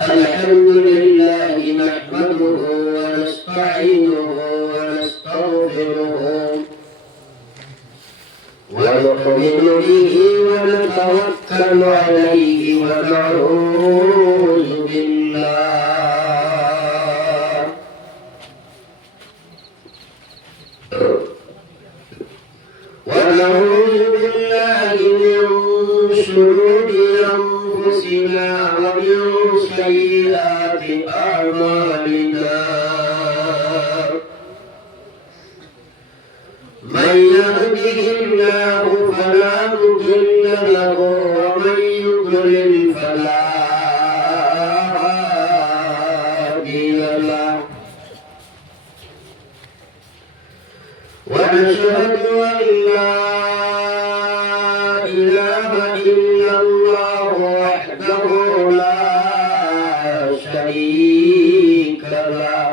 الحمد لله نحمده ونستعينه ونستغفره ونؤمن به ونتوكل عليه ونعوذ بالله من شرور أنفسنا ومن سيئات أعمالنا من يهده الله فلا مضل له ومن يضلل فلا هادي له ونشهد أن لا إله إلا الله وحده لا شريك له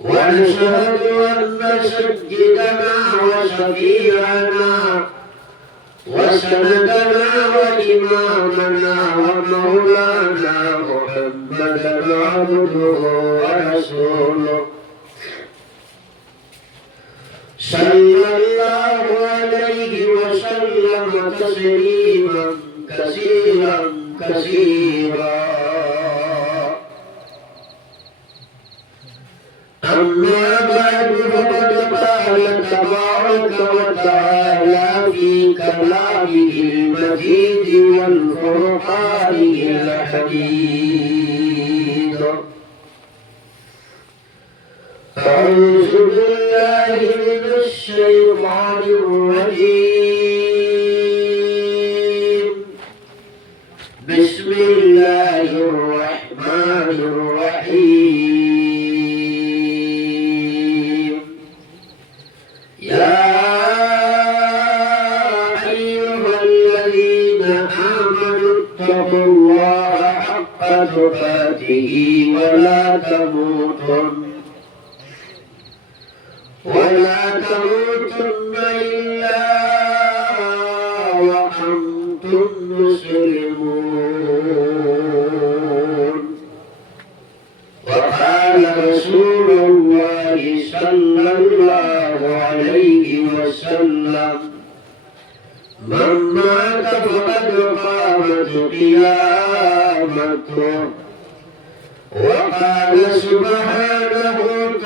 ونشهد أن سيدنا وشفيعنا وسندنا وإمامنا ومولانا محمدا عبده ورسوله صلى الله عليه وسلم تسليما كثيرا كثيرا أما بعد فقد قال تبارك وتعالى في كلامه المجيد والفرقان الحميد أعوذ بالله من الشيطان الرجيم بسم الله الرحمن الرحيم يا أيها الذين آمنوا اتقوا الله حق تقاته ولا تموتن إلا وأنتم مسلمون وقال رسول الله صلى الله عليه وسلم من مات فقد قامت قيامته وقال سبحانه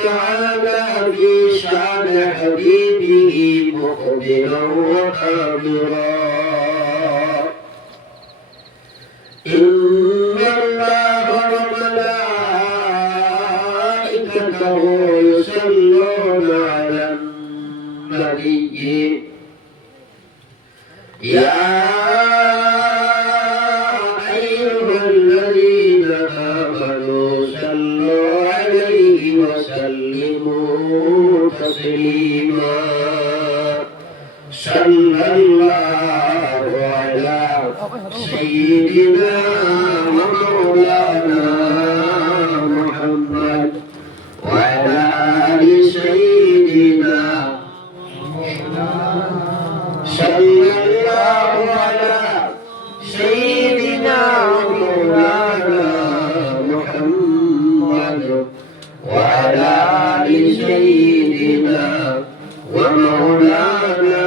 تعالى في شأن حبيبه مخبرا وخابرا إن الله وملائكته يصلون على النبي يا أيها الذين آمنوا صلوا عليه وسلموا تسليما صلى الله على سيدنا ومولانا محمد وعلى آل سيدنا صلى الله على سيدنا ومولانا محمد وعلى آل سيدنا ومولانا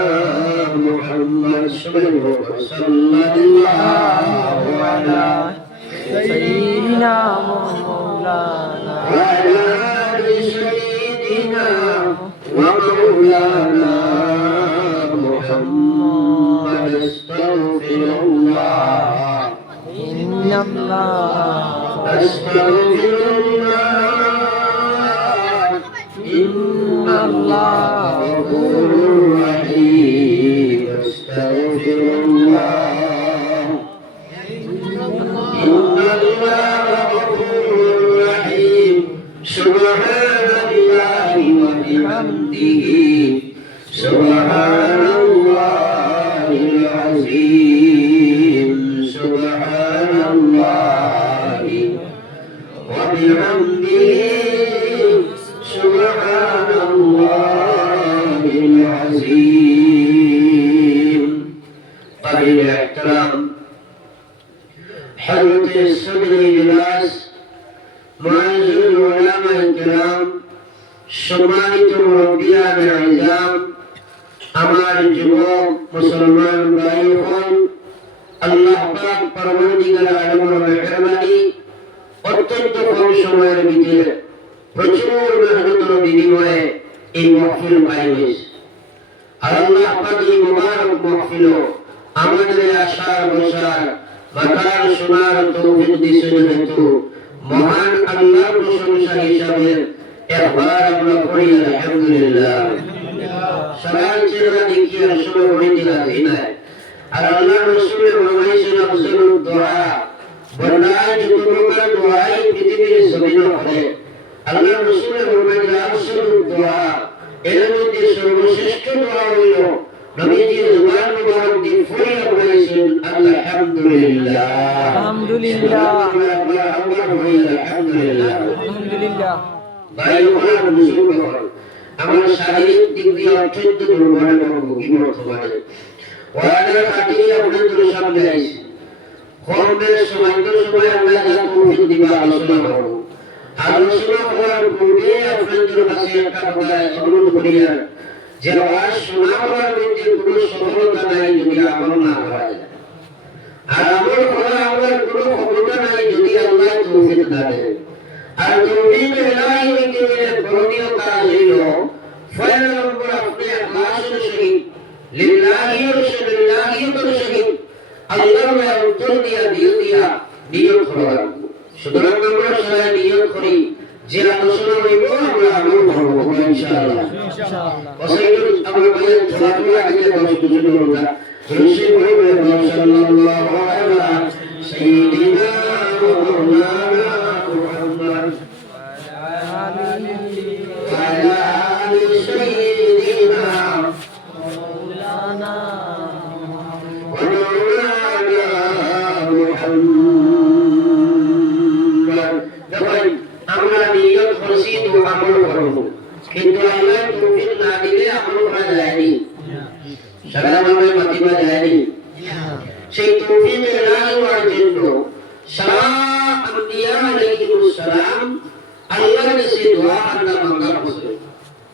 محمد صلى الله على سيدنا ومولانا وعلى آل سيدنا ومولانا محمد استغفر الله إن الله استغفر الله إن الله غفور رحيم استغفر الله إن الله غفور رحيم سبحان الله وبحمده سبحان الله العظيم سبحان الله وبحمده سبحان الله العظيم হযরত সদর ইজলাস মুআজ্জিল উলামা কিরাম সম্মানিত মুরব্বিয়ান আযম আমার যুবক মুসলমান ভাইগণ আল্লাহ পাক পরমদিগার আলমের মেহেরবানি অত্যন্ত কম সময়ের ভিতরে প্রচুর মেহনতের বিনিময়ে এই মাহফিল পাইলেন আর আল্লাহ পাক এই মুবারক মাহফিল আমাদের আশার বসার মাতার শোনার তৌফিক দিয়েছেন হেতু মহান আল্লাহর প্রশংসা হিসাবে একবার আমরা পড়ি আলহামদুলিল্লাহ সবার চেহারা দেখিয়ে আসলে হইতে রাজি নাই আর আল্লাহর রাসূলের ফরমাইশের আফজলুদ দোয়া বন্দায় যত প্রকার দোয়াই পৃথিবীর জমিনে করে আল্লাহর রাসূলের ফরমাইশের আফজলুদ দোয়া এর মধ্যে সর্বশ্রেষ্ঠ দোয়া হইল নবীজির জবান মুবারক দিয়ে ফুরিয়ে পড়েছেন আলহামদুলিল্লাহ আলহামদুলিল্লাহ আলহামদুলিল্লাহ আলহামদুলিল্লাহ। ভাই ওখানে মুসলমান আমার শারীরিক দিক দিয়ে অত্যন্ত দুর্বল এবং ভোগী বর্তমানে ওয়াদার খাতিরে আপনাদের সামনে আইছি কমের সময় আমরা যা তৌফিক দিবা আলোচনা করব আলোচনা করার পূর্বে আপনাদের কাছে একটা কথা অনুরোধ করি যে আওয়াজ শোনা করার মধ্যে কোনো সফলতা নাই যদি আমল না করা যায় আর আমল করা আমার কোনো ক্ষমতা নাই যদি আল্লাহ তৌফিক না দেয় আর তৌফিক ইলাহি হইতে করণীয় কাজ হইল ফয়ল নম্বর আপনি ইখলাসের সহিত লিল্লাহি ওয়া রাসূলিল্লাহি ওয়া সহিত আল্লাহর অন্তর দিয়া দিল দিয়া নিয়ত করা সুতরাং আমরা সবাই নিয়ত করি যে আলোচনা হইব আমরা আমল করব ইনশাআল্লাহ ইনশাআল্লাহ। ওসাইদুল আমরা বলে ছোটরা আগে 10 দুজন লোকরা রসুল হইবে সাল্লাল্লাহু আলাইহি সাইয়্যিদিনা ওয়া মাওলানা মুহাম্মদ وعلى آل سيدنا مولانا ومولانا محمد দেখেন আমরা নিয়ত করছি তো আমল করব কিন্তু আল্লাহ তৌফিক না দিলে আমল করা যায়নি সারা ভাবে মাতিবা যায়নি সেই তৌফিক ইলাহি হওয়ার জন্য সারা আম্বিয়া আলাইহিস সালাম আল্লাহর কাছে দোয়া আল্লাহ মাঙ্গা করছে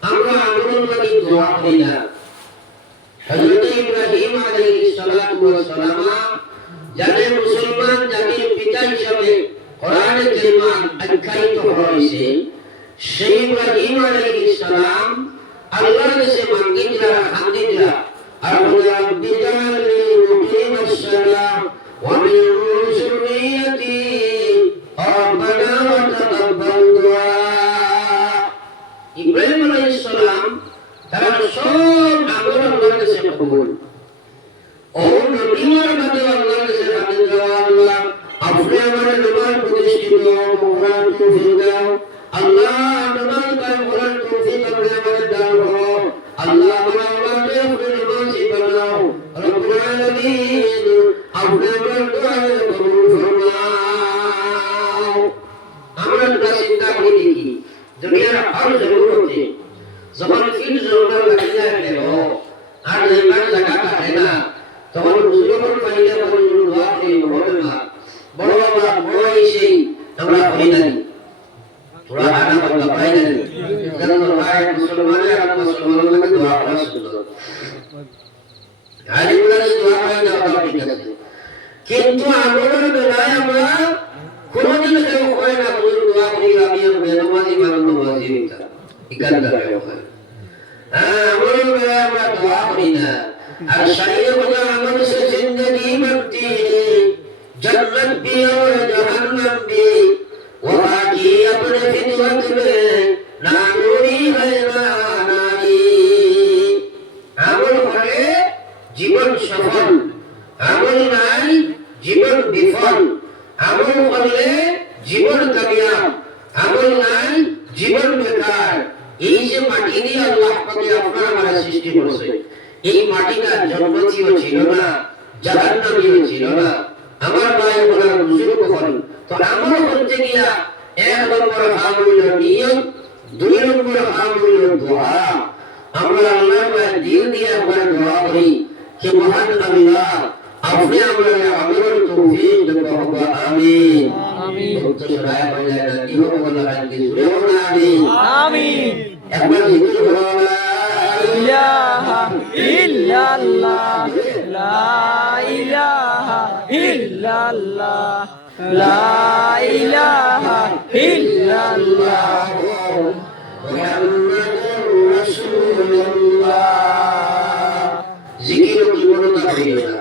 আমরা আমল লাগি দোয়া করি না হযরত ইব্রাহিম আলাইহিস সালাতু ওয়াস সালাম যাকে মুসলমান জাতির পিতা হিসেবে কোরআনে কারীমে আখ্যায়িত হয়েছে সেই ইব্রাহিম আলাইহিস সালাম আল্লাহর কাছে মাঙ্গিরা হামদিরা আর রব্বি জাআলনি মুকিমাস সালাম ওয়া মিন যুররিয়্যতি রব্বানা ওয়া তাকাব্বাল দুআ ইব্রাহিম আলাইহিস সালাম তারা সব আমল আল্লাহর কাছে কবুল ও নবীর মধ্যে আল্লাহর কাছে হাজির হওয়া আল্লাহ আপনি আমার নামাজ প্রতিষ্ঠিত কোরআন তৌফিক দাও আল্লাহ নামাজ কায়েম করার তৌফিক আপনি আমাদের দান করো আল্লাহ আমার আওলাদকে আপনি নামাজি বানাও রব্বুল আলামিন আপনি আমার দোয়া কবুল ফরমাও আমরা একটা চিন্তা করি দেখি দুনিয়ার হর জরুরতে যখন ফির জরুরত লাগে যায় আর যেমন জায়গা থাকে না তখন মুসলমান পাইলে তখন দোয়া করি হবে না বড় বাবা বড় এসে আমরা করি না তোরা আনা বাবা পাই না কারণ ভাই মুসলমানের আর মুসলমানদের দোয়া করা সুন্দর আলিমরা দোয়া করে না ঠিক আছে কিন্তু আমাদের বেলায় আমরা কোনদিন কেউ হয় না হুজুর দোয়া করি আমি আর বেনামাজি বানানো ওয়াজিব এটা ইকাদা হয় আমাদের বেলায় আমরা দোয়া করি না আর শাইয়ে বলে আমল সে জিंदगी बनती है जन्नत भी और जहन्नम भी वो बाकी अपने फितरत में ना नूरी है ना नारी আমল করে জীবন সফল আমল নাই জীবন বিফল আমল করলে জীবন কামিয়াব আমল নাই জীবন বেকার এই যে মাটি দিয়ে আল্লাহ পাক আপনার আমার সৃষ্টি করেছে এই মাটিটা জন্মতিও ছিল না জাহান্নামীও ছিল না আমার ভাই বলার বুজুর্গ হন তো আমল করতে গিয়া এক নম্বর আমল নিয়ত দুই নম্বর আমল দোয়া আমরা আল্লাহর পায়ে দিল দিয়ে আমরা দোয়া করি कि महान अल्लाह আপনি আমাদের আমাদের তৌফিক দেন বাবা আমিন আমিন তো সরায় বাজায় না কি হবে বলা কি জুড়ে বলা আমিন আমিন একবার জিকির করো লা ইলাহা ইল্লাল্লাহ লা ইলাহা ইল্লাল্লাহ লা ইলাহা ইল্লাল্লাহ মুহাম্মাদুর রাসূলুল্লাহ জিকির জীবনতা করিও না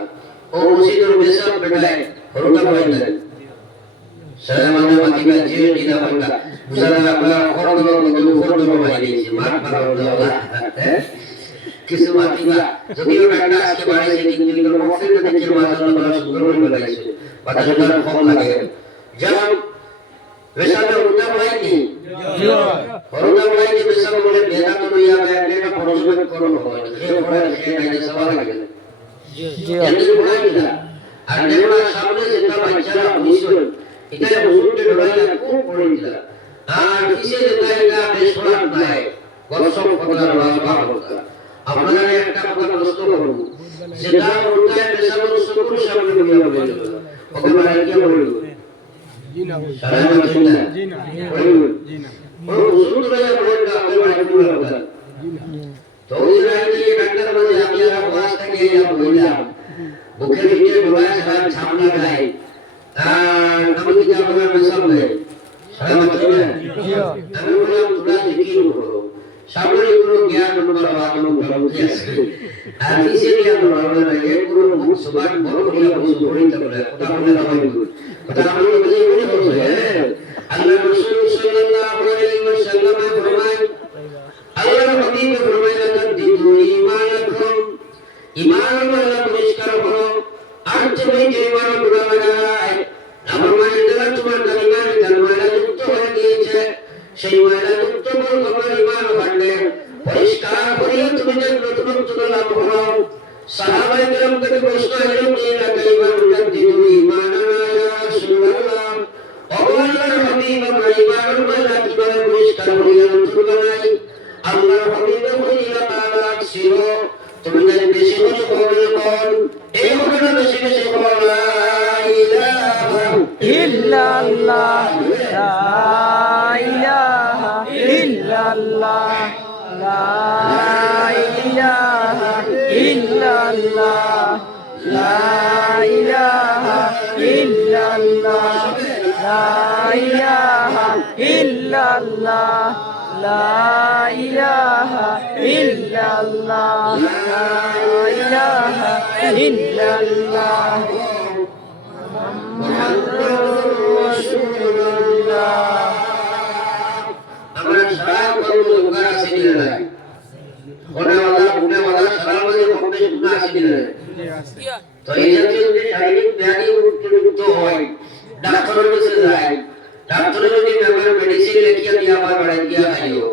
ও মসজিদের বেশা বেটায় হরতা পাইলেন সালামানে মাতিবা যে দিনা পাইলা মুসালা আমরা খরদ খরদ পাইলেছি মার পাওয়া কিছু মাতিবা যদিও একটা আজকে বাড়াইছে কিন্তু মসজিদে দেখে মাশাআল্লাহ সুন্দর করে লাগাইছে বাতাসটা কম লাগে যেমন বেশাবে হরতা পাইনি হরতা পাইনি বেশাবে বলে বেদা তো লইয়া একটা পরস্পর করণ হয় সে পড়ে সে নাই সওয়াল লাগে এমনি বলাই না আর দেখুন সামনে যেটা বাচ্চারা মিশন এটা হুজুরকে ডরাইলা খুব পড়ে দিলা আর কিসে যেটা এটা বেশ পড়া নাই গসব কথা রাজবাগ কথা আপনারা একটা কথা প্রশ্ন করব যেটা বলতে বেশাবর সকল সামনে নিয়ে বলে ওকে মানে কি বলবো জি না জি না জি না ও হুজুর রাজা বলেন না আমি মানে কি বলবো তো ওই রাইতে ডাক্তার বলে আমি আর বাস থেকে বললাম বুকের ভিতরে বলা সারা ছামলা গায় আর আমি কি আপনারা সামনে সারা মাত্র আমি বললাম তোমরা জিকির করো সামনে কোনো জ্ঞান নম্বর আলো বলতে আছে আর কিসে জ্ঞান নম্বর লাগে পুরো মুখ সবার বড় করে বসে পড়তে পারে কথা বলে রাখবেন কথা বলে বুঝে মনে করছে আল্লাহ রাসূল সাল্লাল্লাহু আলাইহি ওয়াসাল্লাম ফরমান আল্লাহর হাবিব ফরমাইলেন দিদু ঈমানাকুম ঈমান আল্লাহ পরিষ্কার করো আর তুমি যে ঈমান গুলো লাগায় নাফরমানি দ্বারা তোমার কালিমার কালমারা যুক্ত হয়ে গিয়েছে সেই ময়লা যুক্ত বল তোমার ঈমান বাড়লে পরিষ্কার করিয়া তুমি যে নতুন নতুন লাভ করো সাহাবায়ে কেরাম থেকে প্রশ্ন এলো কি না কালিমার দিদু ঈমানানা ইয়া রাসূলুল্লাহ ও আল্লাহর হাবিব আমরা ঈমানের ময়লা কিভাবে পরিষ্কার করিয়া নতুন বানাই আল্লাহর হাবিব কইলা তাআলা ছিল তুমি যদি বেশি করে বল এই ঘটনা বেশি বেশি বল লা ইলাহা ইল্লাল্লাহ লা ইলাহা ইল্লাল্লাহ লা ইলাহা ইল্লাল্লাহ লা ইলাহা ইল্লাল্লাহ লা ইলাহা ইল্লাল্লাহ লা ইলাহা ইল্লাল্লাহ লা ইলাহা ইল্লাল্লাহ মুহাম্মাদুর রাসূলুল্লাহ আমরা সারা করব গুনাহ আছে না গুনাহওয়ালা সারা মধ্যে কম বেশি গুনাহ আছে না তো এই জাতীয় যদি শারীরিক ব্যাধি উত্তরীভূত হয় ডাক্তারের কাছে যায় ডাক্তারের যদি আমার মেডিসিন লিখিয়া দিয়া আবার বাড়াই দিয়া খাইও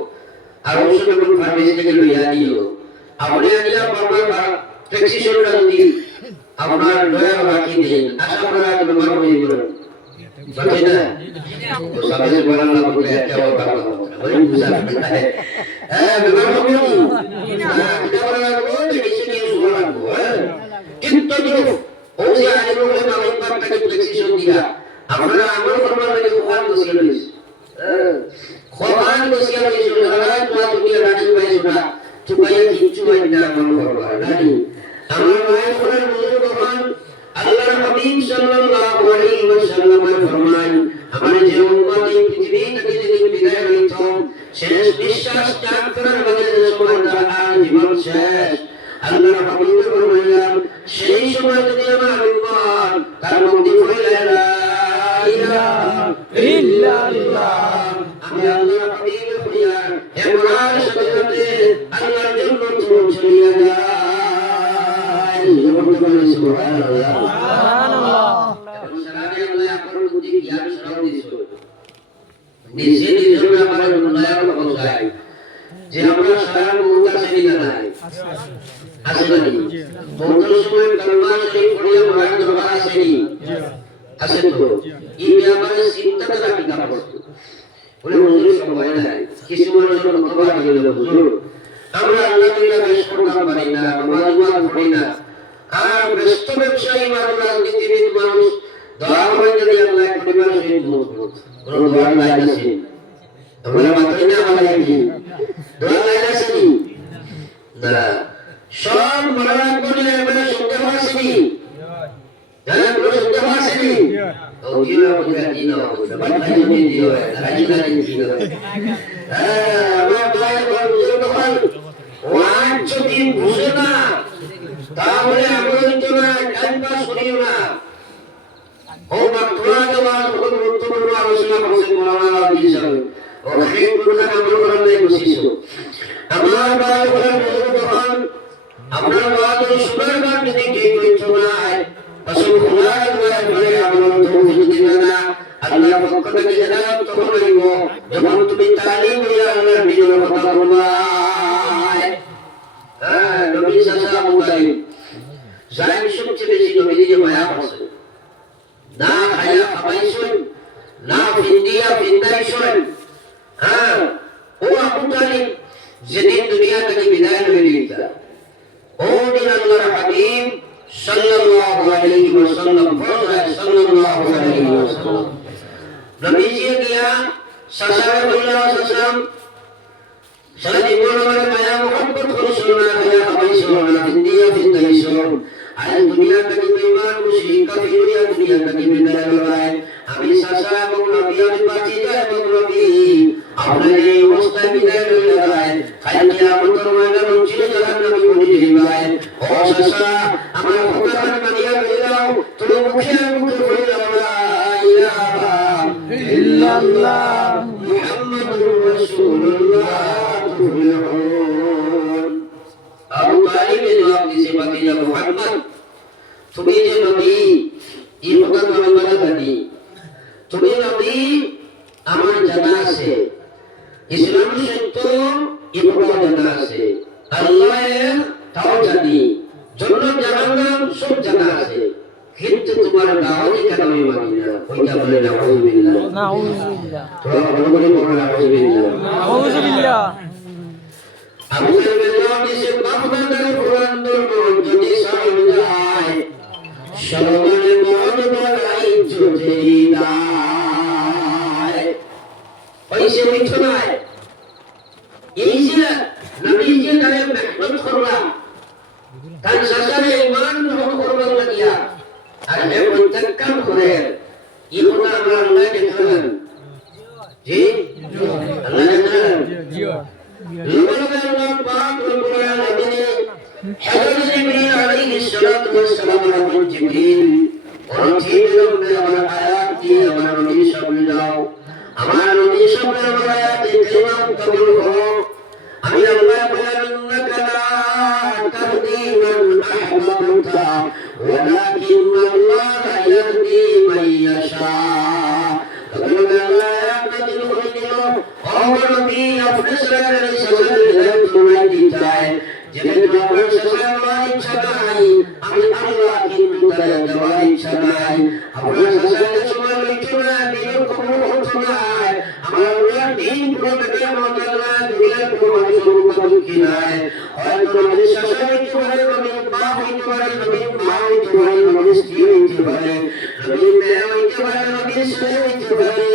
আর ওষুধ এবং ফার্মেসি থেকে লইয়া দিও আপনি আনিয়া বারবার প্রেসক্রিপশনটা যদি আপনার দয়া রাখি দেন আশা করা তোমার হয়ে যাবে বাকি না তো সবাই বলার না বলে একটা কথা বলে বুঝা হ্যাঁ বিবাহ হবে না এটা বলা বলে মেডিসিন ইউজ করা কিন্তু ওই আইনের মধ্যে নাম পাঠাকে প্রেসক্রিপশন দিয়া আপনারা আমল করবার লাগে কোরআন বসিয়ে দিয়েছে কোরআন বসিয়ে দিয়েছে আল্লাহ তোমার দুনিয়া রাজি হয়েছে না তুমি কিছু একটা আমল করবা রাজি আমার মায়ের কোরআন বুঝে কোরআন আল্লাহর হাবিব সাল্লাল্লাহু আলাইহি ওয়াসাল্লাম ফরমান আমার যে উম্মত এই পৃথিবী থেকে যদি বিদায় হইত শেষ বিশ্বাস ত্যাগ করার বাদে যে সময় তার জীবন শেষ আল্লাহর হাবিব ফরমাইলেন সেই সময় যদি আমার উম্মত তার মধ্যে পড়ে লা ইলাহা ইল্লাল্লাহ আমি আল্লাহর হাবিব হইয়া এমন সাথে আল্লাহর জন্য চলিয়া যায় সুবহানাল্লাহ সুবহানাল্লাহ সারারে আল্লাহ আপনার বুদ্ধি জ্ঞান সব দিছো নিজে নিজে আমার মূল্যায়ন করছাই যে আমরা সারা মুক্তা সেদিন নাই আসলে বন্ধুর সময় কলমা শরীফ পড়িয়া মরার দরকার আসেনি আছে তো এই ব্যাপারে চিন্তা করা কি কাজ করতে বলে হুজুর সময় নাই কিছু মানুষের কথা বলে হুজুর আমরা আল্লাহ তাআলা বেশ করতে পারি না নামাজ পড়ি না আর ব্যস্ত ব্যবসায়ী মানুষ রাজনীতিবিদ মানুষ দোয়া করে যদি আল্লাহ পরিবার শহীদ কোনো দোয়া লাইন আছে আমরা মাত্রই না আমাদের কি দোয়া লাইন আছে কি না সব মরা করে আমরা শুনতে পাচ্ছি যারা পুরো শুনতে পাচ্ছি ও জিও পুরা দিনো বাবা জিও জিও রাজিনা জিও আমার ভাই বন্ধু তখন ওয়ান যদি বুঝে না তাহলে আমন্ত্রিত না টাইম পাস করিও না ও মাত্রা দেওয়া তখন গুরুত্বপূর্ণ আলোচনা করছেন মাওলানা আলী সাহেব ও অনেক গুরুত্বপূর্ণ আমল করার বসিস আমার ভাই বন্ধু তখন আপনার বাদ শোনার গান যদি কেউ কিছু নাই আসল খোলার বলে আমল তৌফিক দিবে না আল্লাহ পক্ষ থেকে হেদায়েত তখন হইব যখন তুমি তালিম দিয়ে আল্লাহর নিজের কথা বলবা নবী সাল্লাল্লাহু আলাইহি ওয়াসাল্লাম সবচেয়ে বেশি নবীকে মায়া করছেন না খায়া খাবাইছেন না ফিন্দিয়া ফিন্দাইছেন ও আবু তালিব যেদিন দুনিয়া থেকে বিদায় হয়ে গেল ও দিন আল্লাহর হাবিব সাল্লাল্লাহু আলাইহি ওয়াসাল্লাম ফরমায় সাল্লাল্লাহু আলাইহি ওয়াসাল্লাম নবীজি গিয়া সাসারে বললা সাসাম সারা জীবন আমার মায়া মোহাম্মত করছো না খায়া খাবাইছো না ফিন্দিয়া ফিন্দাইছো আজ দুনিয়া থেকে বেঈমান মুশরিক কাফিরিয়া দুনিয়া থেকে বিদায় হলো আমি সাসা এবং নবী আমি বাঁচি যায় এবং নবী আপনার এই অবস্থায় বিদায় হয়ে যায় খালি কিয়ামতের ময়দানে চিরে যাবেন নবী বলে দিবেন ও সাসা আমার কথা মানিয়া দাও তুমি মুখে মুখে বলে দাও লা ইলাহা ইল্লাল্লাহ মুহাম্মাদুর রাসূলুল্লাহ আবু তালিব জবাব দিয়েছে বাতিজা মুহাম্মদ তুমি যে নবী এই কথা তোমার জানি তুমি নবী আমার জানা আছে ইসলাম সত্য এই কথা জানা আছে আল্লাহর তাও জানি জান্নাত জাহান্নাম সব জানা আছে কিন্তু তোমার দাওয়াত কেন আমি মানি না ওইটা বলে নাউযুবিল্লাহ নাউযুবিল্লাহ তো বলে নাউযুবিল্লাহ নাউযুবিল্লাহ আবু তালিব জবাব দিয়েছে বাগদাদের পুরান্দর যদি সামনে যায় সরবরে মন বড়াই জুজে দায় ওইসে মিঠুনায় এই যে নবীজি তারে মেহনত করলাম তার সাসারে ইমান গ্রহণ করবার লাগিয়া আর হে প্রত্যেককার করে এই কথা আমরা আল্লাহ দেখালেন জি আল্লাহ দেখালেন আল্লাহ পাক রব্বুল আলামিন হযরত জিবরিল আলাইহিস সালাতু ওয়াস সালাম আলাইহি জিবরিল ওরঠিলুনে আমার আয়াত দিয়ে আমার নবী সামনে যাও আমার নবী সামনে আমার আয়াত ইমাম কবুল করো আমি আল্লাহ বলেন লা তাহদি মান আহবাবতা ওয়ালাকিন আল্লাহ ইয়াহদি মান ইয়াশা আল্লাহ আপনাকে বলে দিল ও নবী আপনি সরকারের সাথে হিদায়াত দিতে যেহেতু আপনার সাথে ইচ্ছা নাই আমি আল্লাহ কিন্তু তার দেওয়ার ইচ্ছা নাই আপনার সাথে সময় লইতো না দিন কবুল হতো না আমার আল্লাহ দিন প্রত্যেকের মধ্যে আল্লাহ দুনিয়ার কোনো মানুষের মুখামুখি নাই হয়তো নবী সাথে হইতে পারে নবী মা হইতে পারে নবী মা হইতে পারে নবী স্ত্রী হইতে পারে নবী মেয়ে হইতে পারে নবী ছেলে হইতে পারে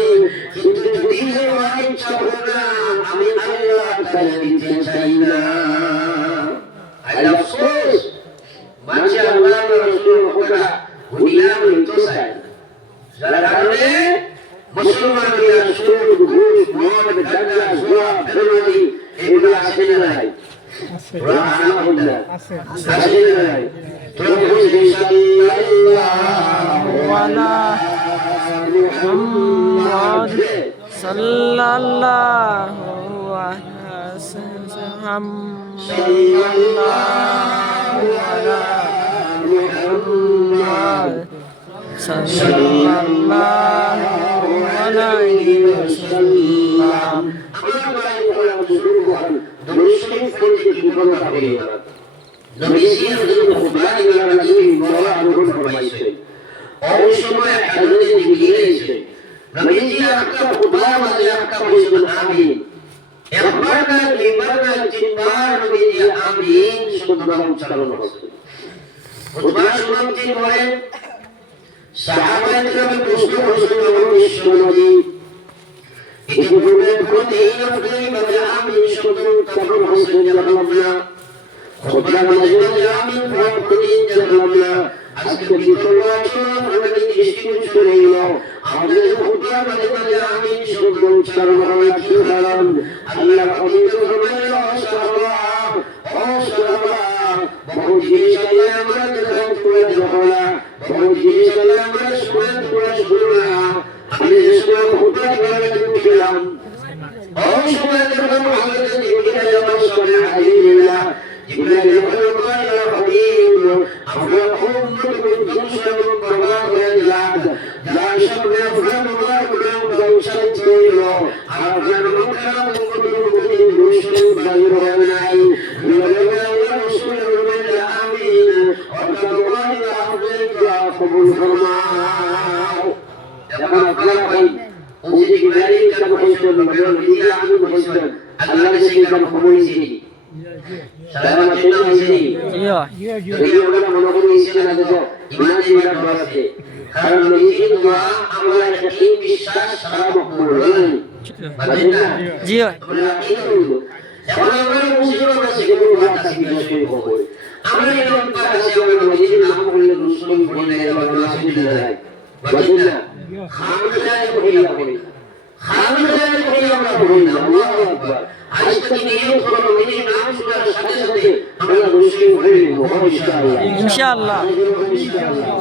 কিন্তু যদি আমার ইচ্ছা হয় না আমি আল্লাহ তাআলা দিতে চাই না আল্লাহ আফসোস মাঝে আল্লাহ রাসূল কথা দুনিয়া হইতো চাই যার কারণে মুসলমানরা সুদ ঘুষ মদ গাঁজা জুয়া বেরোনি এগুলো আসে না নাই আসে না নাই তো সাল্লাল্লাহু আলা মুহাম্মদ সাল্লাল্লাহু আলাইহি ওয়াসাল্লাম সাল্লাল্লাহু আলা মুহাম্মদ সাল্লাল্লাহু আলাইহি ওয়াসাল্লাম আমার ভাই শুরু করেন দরুদ শরীফ পড়তে কি বলা হবে নবীজি হযরত খুবাইব রাদিয়াল্লাহু আনহু ফরমাইছে ওই সময় হাদিসে লিখিয়েছে নবীজি একটা খুতবা মাঝে একটা বলছেন আমিন একবার না দুইবার না তিনবার নবীজি আমিন শব্দ উচ্চারণ করেছেন খুতবা সমাপ্তি করেন সাহাবায়ে কেরামের প্রশ্ন করেছেন আমার বিশ্ব নবী ইতিপূর্বে কোনদিন আপনি বলে আমিন শব্দ উত্থাপন হয়েছে জানলাম না খুতবার মধ্যে বলে আমিন কোনদিন জানলাম না আজকে বিকল্প আচরণ আমাদের দৃষ্টিগোচর করে এলো আমাদের খুতবার মধ্যে বলে আমিন শব্দ উচ্চারণ করা কি কারণ আল্লাহ পবিত্র ফরমাইল সাল্লাল্লাহু বহু জিনিস আল্লাহ আমরা দেখান করে দেবো না বহু জিনিস আল্লাহ আমরা শুনেন করে শুনবো না আমি যে সময় খুতবা করে দিলাম বহু সময় দেখলাম হযরত জিবরাইল আমার সামনে হাজির হলেন জিবরাইল বললেন ইয়া হাবিব আমরা উম্মত মুসলিম বরবাদ হয়ে গেলাম যার সামনে আমরা বরবাদ করে দৌড়াচ্ছি ছিল আর আপনার মুখরা উম্মত মুসলিম বাহির হয়ে নাই কবুল ফরমাও যখন আপনারা ভাই ওই গিলারি কাম হইছেন নবীর দিকে আমি হইছেন আল্লাহ সেই কাম কবুলছি সালাম চিন্তা হইছে যদি আমরা মনে করি ইসলাম না তো ঈমান জীবন আছে কারণ এই দোয়া আমরা একটা বিশ্বাস সারা মকবুল হয় না জি আমরা কি করব যখন আমরা মুসলিম আছি কোনো কথা বিশ্বাস করব আমরা এরকম কাছে আমরা নবীর নাম বললে মুসলিম বলে আমরা আসলে যায় বুঝলেন খামখায় করিয়া করি খামখায় করিয়া আমরা বলি না আল্লাহু আকবার আজকে নিয়ম করো নবীর নাম শোনার সাথে সাথে আমরা মুসলিম হয়ে যাব ইনশাআল্লাহ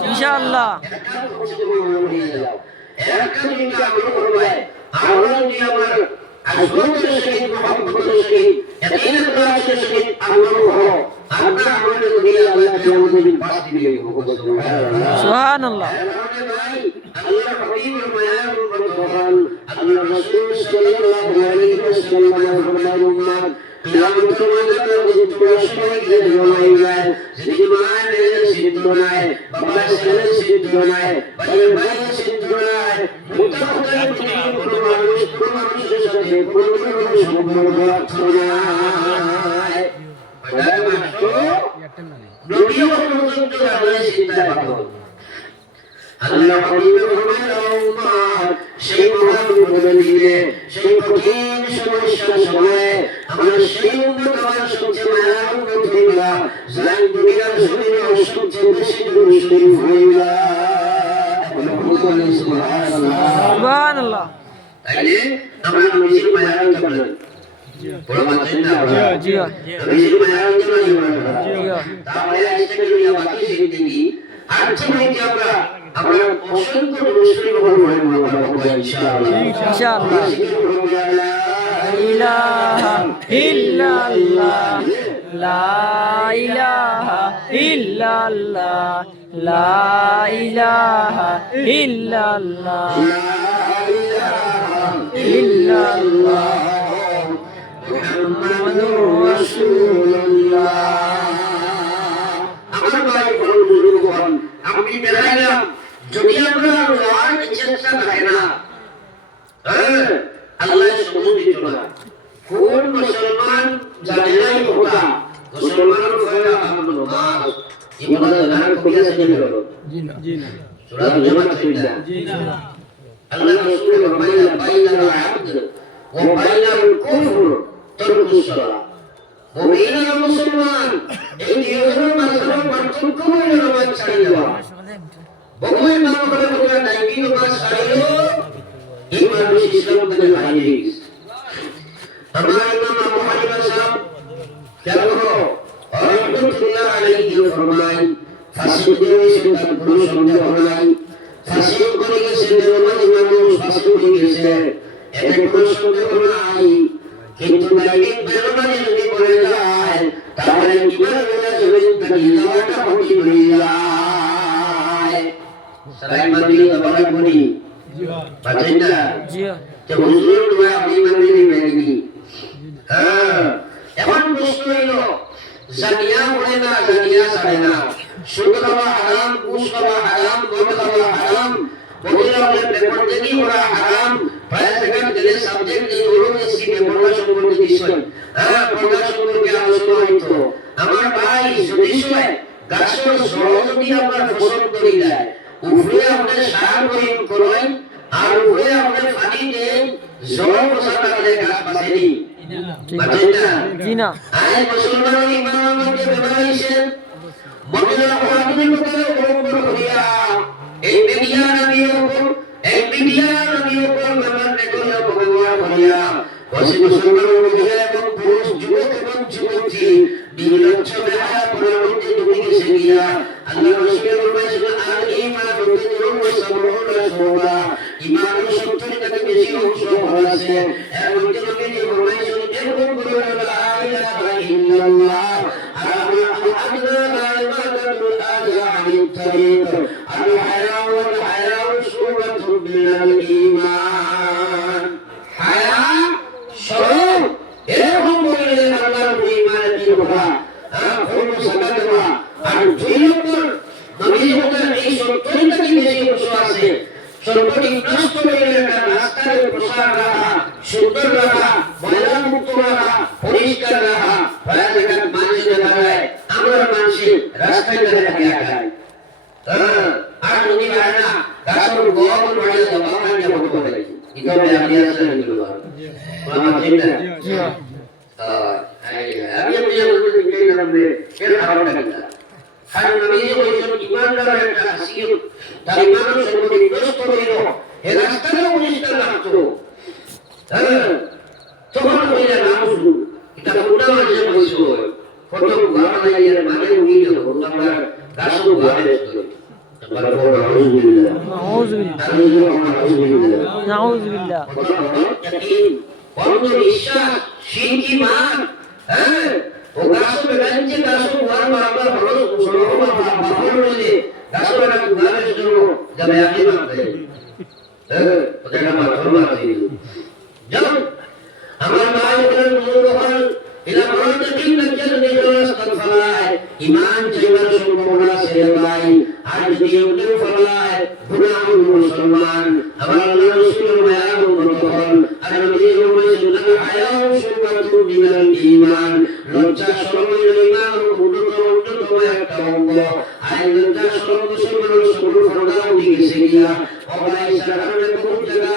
ইনশাআল্লাহ একটা দিন আমরা করব আমরা যদি আমরা আজকের শহীদ মুহাম্মদের শহীদ এতদিন প্রাচীন শহীদ আমরা হলো আমরা আমাদের দিলে আল্লাহ আমাদের দিন পাস দিবে সুবহানাল্লাহ আল্লাহ হাবিবের মায়ার বরকত আল্লাহ রাসূল সাল্লাল্লাহু আলাইহি ওয়াসাল্লাম ফরমায় উম্মত কিয়ামতের ময়দানে যে পুরস্কার দিয়ে বলাই যায় যে মানে সিদ্ধ নাই বাবা ছেলে সিদ্ধ নাই ভাই ভাই সিদ্ধ নাই মুতাফাকির কোনো মানুষের সাথে কোনো সম্পর্ক নাই পয়দা মাত্র নবী পর্যন্ত আল্লাহ চিন্তা করো আল্লাহ হাবিবের উম্মত সেই মহান বদল দিলে সেই কঠিন সমস্যার সময়ে আমরা সেই উম্মত আমার সবচেয়ে মায়ার উম্মত হইলা যাই দুনিয়ার জমিনে সবচেয়ে বেশি দুরুস্তি হইলা সুবহানাল্লাহ তাইলে আমরা নবীর মায়ার কারণে বড় মাত্রা না জি নবীর মায়ার কারণে জি তাহলে আজকে দুনিয়া বাকি জিন্দেগি আর জীবনে আমরা আমরা অসংখ্য মুসলিম হব ইনশাআল্লাহ ইনশাআল্লাহ লা ইলাহা ইল্লাল্লাহ লা ইলাহা ইল্লাল্লাহ লা ইলাহা ইল্লাল্লাহ লা ইলাহা ইল্লাল্লাহ মুহাম্মাদুর রাসূলুল্লাহ আমরা ভাই বুজুর্গ হন আমি দেখাইলাম যদি আমরা আল্লাহর চেষ্টা করি না আল্লাহ সমুদ্র দিত না কোন মুসলমান জানে না কথা মুসলমান কইরা আমরা নামাজ ইবাদত না কইরা জানে না জি না সূরা জামাত কইলা জি না আল্লাহ রাসূল ফরমাইলা বাইনাল আবদ ওয়া বাইনাল কুফর তারকুস সালাহ মুমিন আর মুসলমান এই দুইজনের মাঝে পার্থক্য হলো নামাজ ছাড়িয়ে দেওয়া বহুই নাম করে বলে নাইকি নামাজ ছাড়িলো এই মানুষ ইসলাম থেকে হারিয়ে গেছে আমরা ইমাম আবু হানিফা সাহেব কেন রাহমাতুল্লাহ আলাইহি ফরমায় ফাসিক হয়েছে তার কোনো সন্দেহ নাই ফাসিক করে গেছে নামাজ মানুষ ফাসিক হয়ে গেছে এতে কোনো সন্দেহ নাই কিন্তু নাইকি বেরোবানি যদি করে যায় তাহলে কিভাবে জমিন থেকে যাওয়াটা হচ্ছে যায় সারাই মানি দবাই করি বাজেন্ডা জি যে হুজুর দোয়া আপনি মানি মেরেগি হ্যাঁ এখন প্রশ্ন হলো জানিয়া পড়ে না জানিয়া ছাড়ে না সুদ খাওয়া হারাম ঘুষ খাওয়া হারাম মদ খাওয়া হারাম বগুলা বলে পেপার দেখি করা হারাম প্রায় সেখানে দিলে সাবজেক্ট দিয়ে হলো সিনে পড়া সম্পর্কে ডিসকাশন হ্যাঁ পড়া সম্পর্কে আলোচনা হইতো আমার ভাই যদি শুনে গাছের জল যদি আপনার ফসল করে দেয় উপরে আপনি সার প্রয়োগ করেন আর উপরে আপনি পানি দেন জল প্রসার করে গাছ বাঁচেনি বাঁচেন না জি না আজ মুসলমানের ইমানের মধ্যে বেমাইছেন মদিনা কোরআনের মধ্যে উপর করিয়া এই মিডিয়া নবীর উপর এই মিডিয়া নবীর উপর বেমান করিয়া ভগবান করিয়া বসে মুসলমানের মধ্যে এবং পুরুষ যুবক এবং যুবতী নির্লজ্জ বেহায়া পরবর্তী ডুবে গেছে গিয়া আল্লাহ রাসূলের ফরমাইছেন আল ঈমান বিদুন ওয়া সাবরুন সুবা ঈমানের 70 টাকা বেশি অংশ আছে এর মধ্যে নবীজি ফরমাইছেন এরকম করে লা ইলাহা ইল্লাল্লাহ আল্লাহু আকবার আযানি তারিক আল হায়া ওয়াল হায়া শুবাতুন মিনাল ঈমান হায়া শরম এরকম করে আল্লাহর ঈমানের দিন কথা কোন সাকাত না আর দুই নম্বর নবীজি বলেন এই 70 টাকা বেশি অংশ আছে সর্বটি নষ্ট করে একটা রাস্তার প্রসার রাখা সুন্দর রাখা ময়লা মুক্ত রাখা পরিষ্কার রাখা রাস্তাঘাট মানুষের লাগায় আমরা মানুষের রাস্তায় রাখি আগায় আর যদি না গাছের গোবর পড়ে জমা করে যাব করে ইগো আমি আসলে নিলো মামা চিন্তা আমি যে নামে এর খাবার লাগা আর নবীজি বলেছেন ইমানদারের একটা হাসিয়ত তার ইমান সর্বদিন নষ্ট হইল এ রাস্তাটা পরিষ্কার রাখতো তখন হইলে নাম শুরু এটা কোনটা মাঝে বলছো প্রথম ঘর লাগাইয়ার মানে উনি যখন আমরা রাসূল ঘরে আসতো আমরা বড় আউযুবিল্লাহ নাউযুবিল্লাহ অন্ধ বিশ্বাস শিরক ঈমান ও গাছও বেড়াচ্ছে গাছও ঘর বাবা ভালো সরবা বাবা বলে গাছও বেড়া ঘরের জন্য যাবে আগে মারতে ওটা আমার ধর্ম আছে যাও আমার মা বলেন মুরুবহাল ইলা মরদ দিন নজর নিজরাস কর ফলায় ঈমান চাইবার সম্ভাবনা ছেড়ে ভাই আর যদি উল্টো ফলায় গুনাহ মুসলমান আমার আল্লাহ রাসূলের মায়া মুরুবহাল আর নবী বলেছেন হায়া সুন্নাতুন মিনাল ঈমান লজ্জা শরম ঈমান অন্যতম একটা অঙ্গ আর লজ্জা শরম মুসলমানের সকল ফরদা উঠে গেছে গিয়া অবাই সাধারণ বহু জায়গা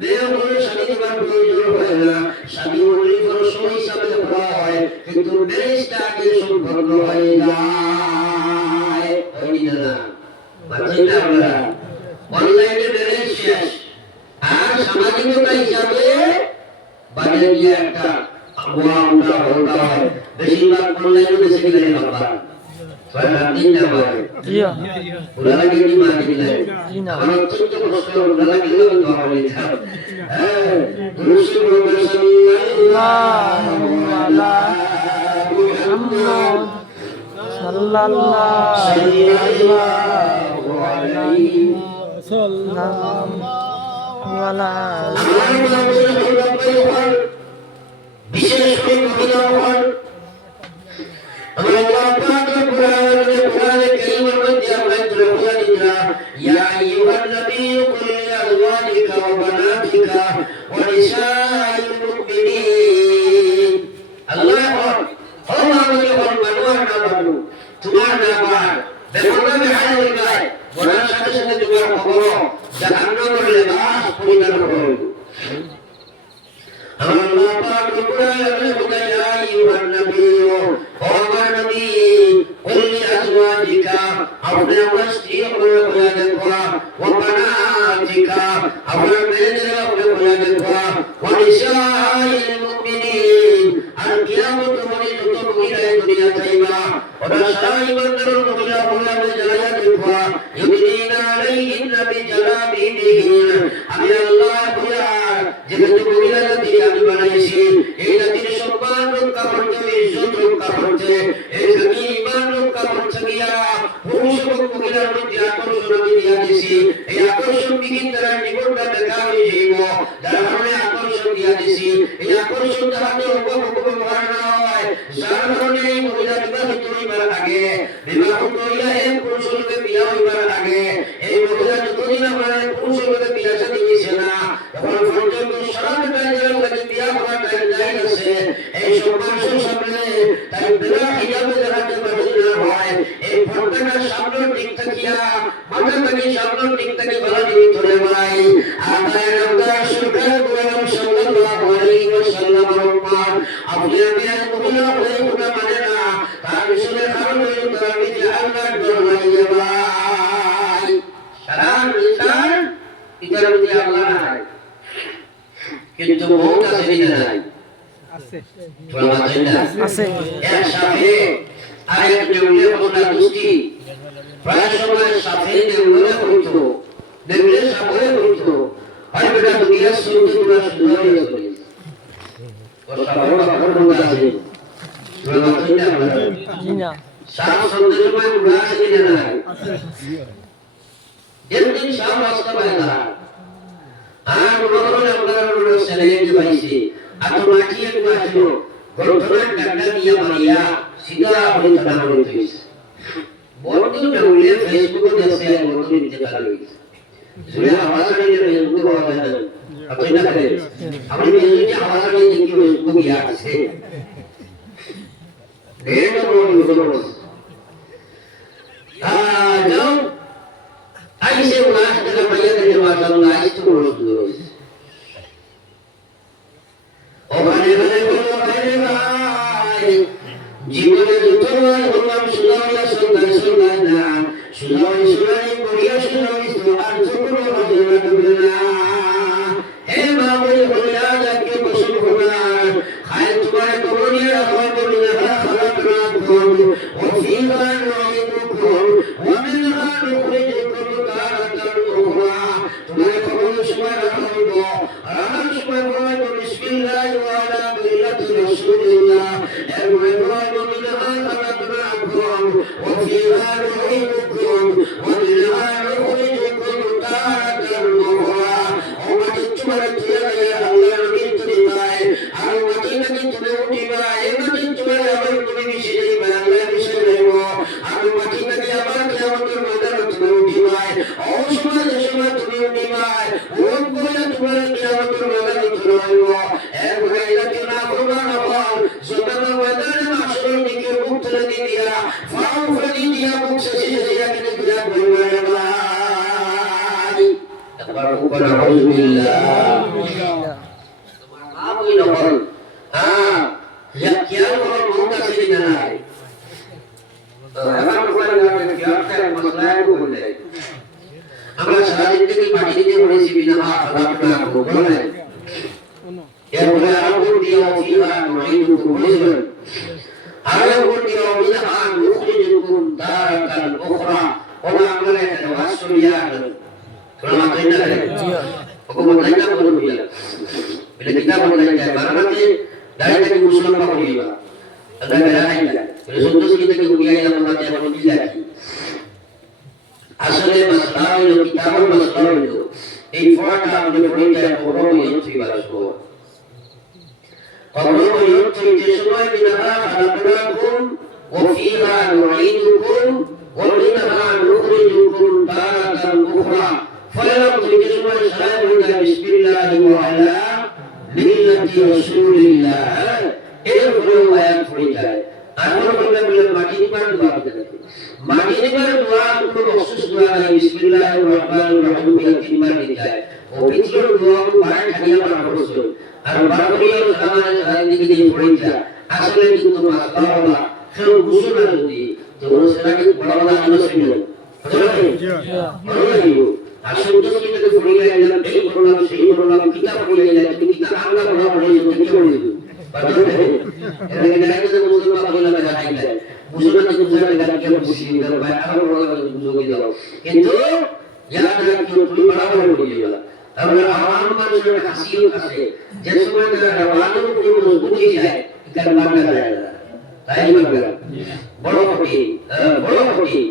বের করে শাদী বার প্রয়োজন হয় না শাদী হলে ফরজ হিসাবে করা হয় কিন্তু বেরেশটা আগে সম্পর্ক হয়ে যায় ওই না বাচ্চাটা আমরা অনলাইনে বেরেশ শেষ আর সামাজিকতা হিসাবে বাইরে গিয়ে একটা আবহাওয়া উল্টা হলটা হয় বেশিরভাগ অনলাইনে বেশি গেলে বাবা দিন না হয় পুরা লাগে কি মা দিলে আমার ছোট প্রশ্ন পুরা লাগে তো হবে হ্যাঁ রসুল সাল্লাল্লাহু আলাইহি ওয়াসাল্লাম বিশেষ করে মহিলাগণ আল্লাহ পাক কোরআনে কারীমের মধ্যে আমরা জানি ইয়া আইয়ুহান নাবিয়্যু কুল লিআজওয়াজিকা ওয়া বানাতিকা ওয়া নিসাইল মুমিনিন আল্লাহ ও মানুষগণ মানুষ না বলো তোমার ব্যাপার বেপরোয়া বেহায়া হয়ে যায় বলার সাথে সাথে তোমার খবর জাহান্নামের লেবাস পরিধান করো আল্লাহ পাক কোরআনে বলে ইয়া আইয়ুহান নাবিয়্যু ও নবী কুল লিআজওয়াজিকা আপনি আপনার স্ত্রী করে বলে দেখো ও বানাতিকা আপনার মেয়েদের করে বলে দেখো ও নিসাইল মুমিনিন আর কিয়ামত মানে যত মহিলা দুনিয়া চাইবা ওরা সারা ইমানদার মহিলা বলে জানা দেখো ইউদিনা আলাইহিন বিজালাবিহিন আমি আল্লাহ বলার যেহেতু মহিলা জাতি আমি বানাইছি এই জাতির সম্মান রক্ষা করতে ইজ্জত রক্ষা করতে এই জাতির ঈমান রক্ষা করতে গিয়া পুরুষ এবং মহিলার মধ্যে আকর্ষণ আমি দিয়া দিছি এই আকর্ষণ বিহীন দ্বারা জীবনটা বেকার হয়ে যাইব যার কারণে আকর্ষণ দিয়া দিছি এই আকর্ষণ যাহাতে ব্যবহার না হয় যার কারণে এই মহিলা বিবাহিত হইবার আগে বিবাহ করিয়া এই পুরুষকে বিয়া হইবার আগে এই মহিলা যতদিন আমার পুরুষকে বিয়া সাথে দিয়েছে না তখন পর্যন্ত সারা টাইম কাছে বিয়া হওয়ার টাইম যাই আছে এই সম্মান সামনে তাই বিবাহ হিসাবে যারা বাড়ি না হয় এই ইতার মধ্যে আল্লাহ নাই কিন্তু মৌত আছে না নাই আছে তোমরা মানেন না আছে এক সাথে আরেক নেউলে বলা দুষ্টি প্রায় সময় সাথে নেউলে হইতো নেউলে সাথে হইতো আর বেটা দুনিয়া শুনতে তোমরা সুন্দর হয়ে গেছে ও সাবর বাবর বন্ধ আছে তোমরা মানেন না জি না সাত সন্দেহময় মুড়া আছে না নাই যেদিন সব রাস্তা পায় না আর মনোরণ আপনার চ্যালেঞ্জ পাইছে আর তো মাটি একটু আসলো গরুধরের ডান্ডা দিয়ে মারিয়া সিধা হয়ে থানা হয়েছে বন্ধু নেউলে ফেসবুকে দেশে বন্ধু দিতে চালু হয়েছে জুড়ে আওয়াজ আনিয়ে ফেসবুকে পাওয়া যায় না আপনি না করেন আপনি ফেসবুকে আওয়াজ আনিয়ে দেখি ফেসবুকে গিয়ে আছে দেড় বড় যাও আইসে মাস থেকে মাইয়া থেকে মাশাআল্লাহ আইসে বড় দূর ওখানে গেলে বলো ভাই ভাই জীবনে যত নয় হলাম সুলাইয়া সন্ধান সন্ধান না সুলাই সুলাই করিয়া সুলাই আর চক্র হজরা ডুবে না হে বাবুল হইয়া যাকে বসুন ভগবান খায় তোমার কবরিয়া রাখা বলি না খারাপ না কোন ও ফিগান নয় কোন ওমিন হার হয়ে তোমার খবর সময় রাখা হইব আর সময় বলা বিসমিল্লাহ ওয়া আলা মিল্লাতি রাসূলিল্লাহ এর মানে বলা বিল্লাহ খালাকনা আকুম ওয়া ফিহা নুইদুকুম ওয়া মিনহা নুখরিজুকুম তারাতান উখরা ও মাটি তোমার দিয়া আল্লাহর বিরুদ্ধে যায় আর মাটি নাকি তুমি উঠিবা এই মাটি তোমার আবার তুমি মিশে যাইবা আল্লাহর বিষয় নেব আর মাটি নাকি আবার কিয়ামতের ময়দানে তুমি উঠিবা ও সময় তুমি উঠিবা কোন কোনে তোমার কিয়ামতের ময়দানে তুমি হইব এর ভাইরা কি না করবা না হল সদর ময়দানে মাশরুর দিকে মুখ তুলে দিয়া ফাও ফেলি দিয়া মুখ শেষে দিয়া কেটে দিয়া বলবা ভাই একবার উপর আউযুবিল্লাহ তোমার মা বই না হল হ্যাঁ ইয়া কিয়ার হল মুখ আছে না নাই আমার কোন না কিয়ার মাসলায় বলে আমরা সারাদিন থেকে মাটি দিয়ে পড়েছি বিনা খালাকনা বলে এরপরে আগুন দিয়ে ফিহা নুইদুকুম বলেছেন আগুন দিয়ে মিনহা নুখরিজুকুম তারাতান উখরা ওরা আমরা এখানে ওয়াসুলিয়া তোমরা মাথায় না ওকে মাথায় না বলবিয়া বলে কিতাব বলে যায় বাংলাতে ডাইরেক্ট মুসলমান পাবলিবা আল্লাহ বেরাই যায় রেসুল থেকে গুলিয়া আমরা যেমন দিলা আসলে মাসলা হলো কিতাবের মাসলা হলো এই ফোরাটা আপনি পড়ে যায় কবর ইয়ুতি বাসবো কবর ইয়ুতি যে সময় মিনহা খালাকনাকুম ওয়া ফিহা নুইদুকুম ওয়া মিনহা নুখরিজুকুম তারাতান উখরা ফয়লাম যে সময় সালাম হয়ে যায় বিসমিল্লাহি ওয়া আলা মিল্লাতি রাসূলিল্লাহ এরপরে আয়াত পড়ে যায় আর বলে মাটি নিবার দোয়া করতে মাটি নিবার দোয়া কোনো মখসুস দোয়া নাই বিসমিল্লাহির রহমানির রহিম এর নিবার দিতে ও পিছর দোয়া বাড়ি খাইয়া বাড়া করছে আর বাড়ির সামান দিকে দিয়ে পড়েছে আসলে কিন্তু মাসলা কেউ বুঝে না যদি তো সেটা কিন্তু বড় বড় আলোচনা ছিল আসলে তো কিন্তু পড়ে গেলাম এই করলাম সেই করলাম কিতাব পড়ে গেলাম কিন্তু কিতাব আমরা পড়া পড়ে কি করে দিব এর আগে মুসলমান বলে না যায় মুসলমান তো বুঝাবে না কেন বুঝি না ভাই আরো বুঝে যাও কিন্তু ইয়াদ রাখো তুমি বরাবর করে যাও আমরা আওয়াম মানুষের খাসিয়ত আছে যে সময় তারা রাওয়ানের উপর মজবুত হয়ে যায় এটা মানা যায় না তাই বলবেন বড় কঠিন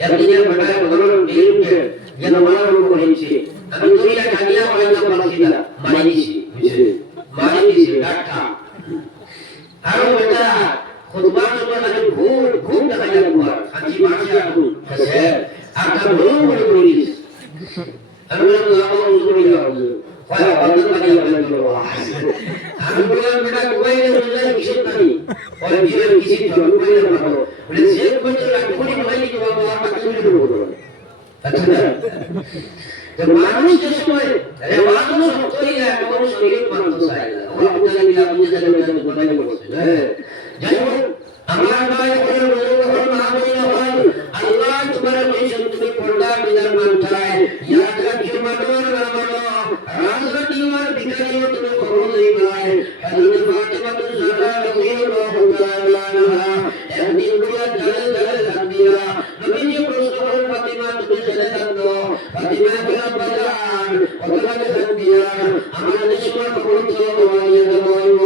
একদিনের বেটায় বদলের নিয়মকে যেন মানার উপর হয়েছে আমি দুনিয়া খালিয়া বলে না বলছিলাম মানিয়েছি বুঝলে মানিয়েছি ডাক্তার আরো বেটা খুতবার সময় আমি ঘুম দেখা যায় তোমার খাঁচি মাছি আগুন আছে একটা ঘুম করে বলিস আমি বললাম আমার উজুরি যাও হয় অর্ধেক পানি আমি বললাম বেটা কোয়াই না কিসের পানি ওই কিসের জল করে না বলে সে কইছে কোনি বলি কি বাবা আমার চুরি করব আচ্ছা তো মানুষ যে সময় মানুষ হতই না মানুষ শরীর মানুষ চাই না ও আপনারা আপনি জানেন গোটাই বলছে হ্যাঁ যাই হোক আমার ভাই বলেন রসুল না বলেন আল্লাহ তোমার মিশন তুমি পর্দা বিদার মান চায় ইয়াদ রাখিও মানুষ অতলাকে দিয়া আমাদের সময় পবিত্র হইয়া যাইব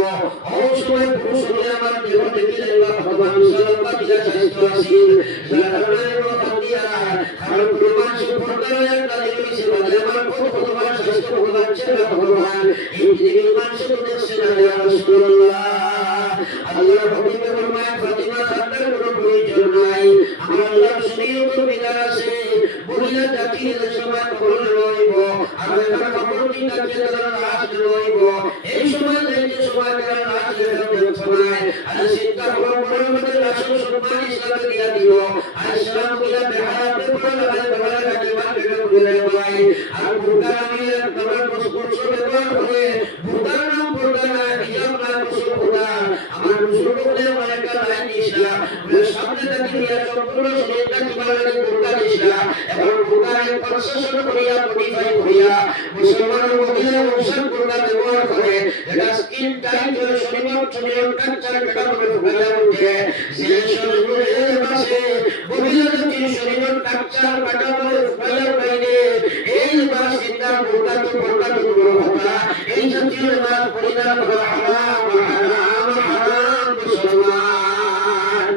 ও সময় পুরুষ হলে আমার দেহ দেখে যাইবা ভগবান সাল্লাল্লাহু আলাইহি ওয়াসাল্লাম আসিল যারা দিয়া আর প্রমাণ সুপর্দায় কাজে কইছে বলে আমার ভগবান শ্রেষ্ঠ ভগবান ছেলে ভগবান এই দিনের মানুষ দেখছে না ইয়া রাসূলুল্লাহ আল্লাহ হাবিবে ফরমায় ফাতিমা খানদার কোনো প্রয়োজন নাই আমার আল্লাহ শরীয়ত বিধান আছে বলিয়া জাতির সময় খবর লইব আর এখানে খবর কি তাকে তারা লাশ লইব এই সময় যাইতে সময় তারা লাশ লইব সময় আর চিন্তা খবর পড়ার মধ্যে রাসূল সম্মান ইসলামে দিয়া দিল আর ইসলাম দিয়া বেহায়াতে পড়া লাগে বলা কাকে মারবে বলে ভাই আর বুরকা আমি তোমার মুসকুল ব্যবহার করে বুরকার নাম বুরকা না হিজাব না মুসকুল খোদা আমার মুসকুল বলে মালাকা লাইন দিশা বলে সামনে থেকে নিয়ে সম্পূর্ণ শরীরটা কিভাবে বুরকা দিশা এবং বুরকার প্রশাসন করিয়া মডিফাই করিয়া মুসলমানের মহিলা মুসলিম বুরকা ব্যবহার করে এটা স্কিন টাইট করে শরীর কাঁচা কাটা করে ফুকাইয়া উঠে যে শরীরের পাশে মহিলাদের যে শরীর কাঁচা কাটা করে ফুকাইয়া উঠাইলে এই মাস চিন্তা বুরকা তো বড় কথা এই জাতীয় মাস পরিধান করা হারাম হারাম হারাম মুসলমান